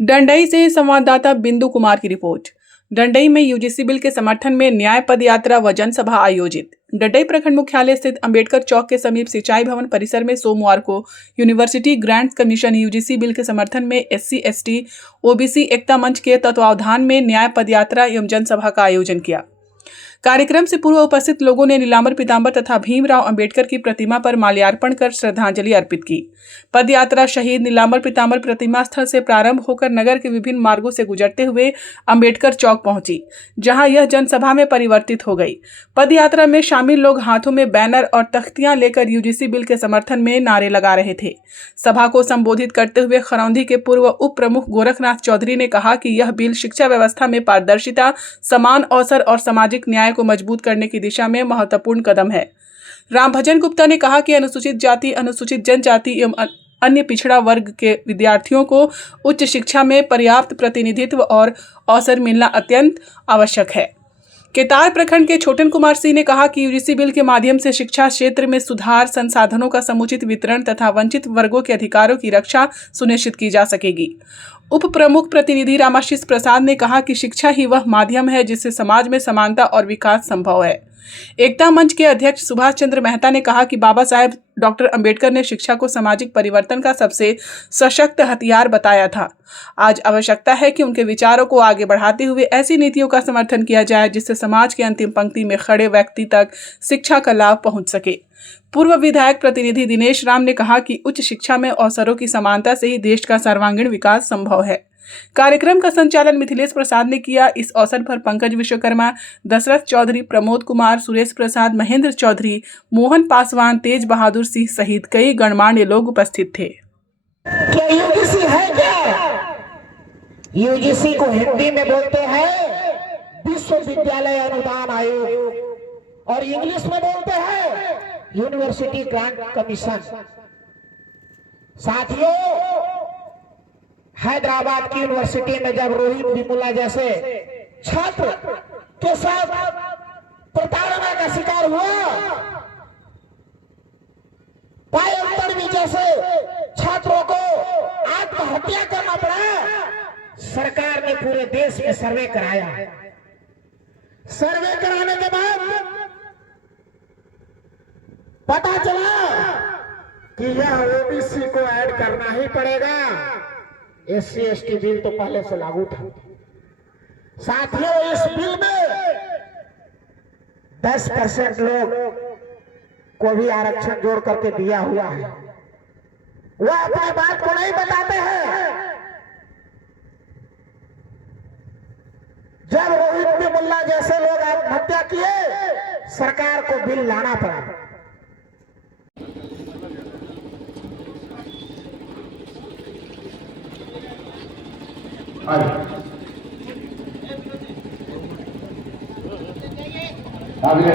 डंडई से संवाददाता बिंदु कुमार की रिपोर्ट। डंडई में यूजीसी बिल के समर्थन में न्याय पदयात्रा व जनसभा आयोजित। डंडई प्रखंड मुख्यालय स्थित अंबेडकर चौक के समीप सिंचाई भवन परिसर में सोमवार को university grants commission UGC bill के समर्थन में SC ST OBC एकता मंच के तत्वावधान में न्याय पदयात्रा एवं जनसभा का आयोजन किया। कार्यक्रम से पूर्व उपस्थित लोगों ने नीलांबर पीतांबर तथा भीमराव अंबेडकर की प्रतिमा पर माल्यार्पण कर श्रद्धांजलि अर्पित की। पदयात्रा शहीद नीलांबर पीतांबर प्रतिमा स्थल से प्रारंभ होकर नगर के विभिन्न मार्गों से गुजरते हुए अंबेडकर चौक पहुंची, जहां यह जनसभा में परिवर्तित हो गई। पदयात्रा में शामिल लोग हाथों में बैनर और तख्तियां लेकर यूजीसी बिल के समर्थन में नारे लगा रहे थे। सभा को संबोधित करते हुए खरौंधी के पूर्व उप प्रमुख गोरखनाथ चौधरी ने कहा कि यह बिल शिक्षा व्यवस्था में पारदर्शिता, समान अवसर और सामाजिक न्याय को मजबूत करने की दिशा में महत्वपूर्ण कदम है। रामभजन गुप्ता ने कहा कि अनुसूचित जाति, अनुसूचित जनजाति एवं अन्य पिछड़ा वर्ग के विद्यार्थियों को उच्च शिक्षा में पर्याप्त प्रतिनिधित्व और अवसर मिलना अत्यंत आवश्यक है। केतार प्रखंड के छोटन कुमार सिंह ने कहा कि यूजीसी बिल के माध्यम से शिक्षा क्षेत्र में सुधार, संसाधनों का समुचित वितरण तथा वंचित वर्गों के अधिकारों की रक्षा सुनिश्चित की जा सकेगी। उप प्रमुख प्रतिनिधि रामाशीष प्रसाद ने कहा कि शिक्षा ही वह माध्यम है जिससे समाज में समानता और विकास संभव है। एकता मंच के अध्यक्ष सुभाष चंद्र मेहता ने कहा कि बाबा साहेब डॉक्टर अंबेडकर ने शिक्षा को सामाजिक परिवर्तन का सबसे सशक्त हथियार बताया था। आज आवश्यकता है कि उनके विचारों को आगे बढ़ाते हुए ऐसी नीतियों का समर्थन किया जाए जिससे समाज की अंतिम पंक्ति में खड़े व्यक्ति तक शिक्षा का लाभ पहुंच सके। पूर्व विधायक प्रतिनिधि दिनेश राम ने कहा कि उच्च शिक्षा में अवसरों की समानता से ही देश का सर्वांगीण विकास संभव है। कार्यक्रम का संचालन मिथिलेश प्रसाद ने किया। इस अवसर पर पंकज विश्वकर्मा, दशरथ चौधरी, प्रमोद कुमार, सुरेश प्रसाद, महेंद्र चौधरी, मोहन पासवान, तेज बहादुर सिंह सहित कई गणमान्य लोग उपस्थित थे। क्या यूजीसी है क्या? यूजीसी को हिंदी में बोलते हैं विश्वविद्यालय अनुदान आयोग और इंग्लिश में बोलते हैं यूनिवर्सिटी ग्रांट कमीशन। साथियों, हैदराबाद की यूनिवर्सिटी में जब रोहित वेमुला जैसे छात्र के साथ प्रताड़ना का शिकार हुआ, पायल तन्वी जैसे छात्रों को आत्महत्या करना पड़ा, सरकार ने पूरे देश में सर्वे कराया। सर्वे कराने के बाद पता चला कि यह ओबीसी को ऐड करना ही पड़ेगा। SC ST बिल तो पहले से लागू था। साथियों, इस बिल में 10% लोग को भी आरक्षण जोड़ करके दिया हुआ है। वह अपनी बात को नहीं बताते हैं। जब रोहित वेमुला जैसे लोग आत्महत्या किए, सरकार को बिल लाना पड़ा। आगे